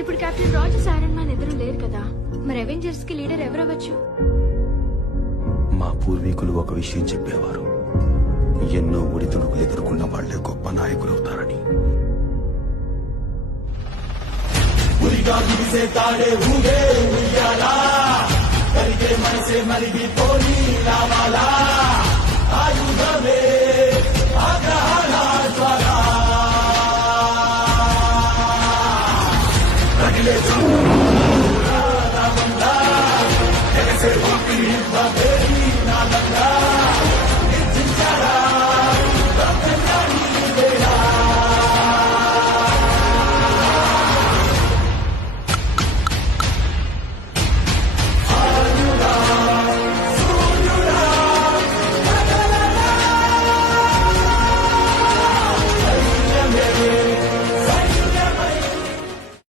ఇప్పుడు captain Rogers, iron man ఇద్దరు లేరు కదా, మరి అవెంజర్స్ కి లీడర్ ఎవరవచ్చు? మా పూర్వీకులు ఒక విషయం చెప్పేవారు, ఎన్నో ఒడిదుడుకులు ఎదుర్కొన్న వాళ్లే గొప్ప నాయకులవుతారని. Let's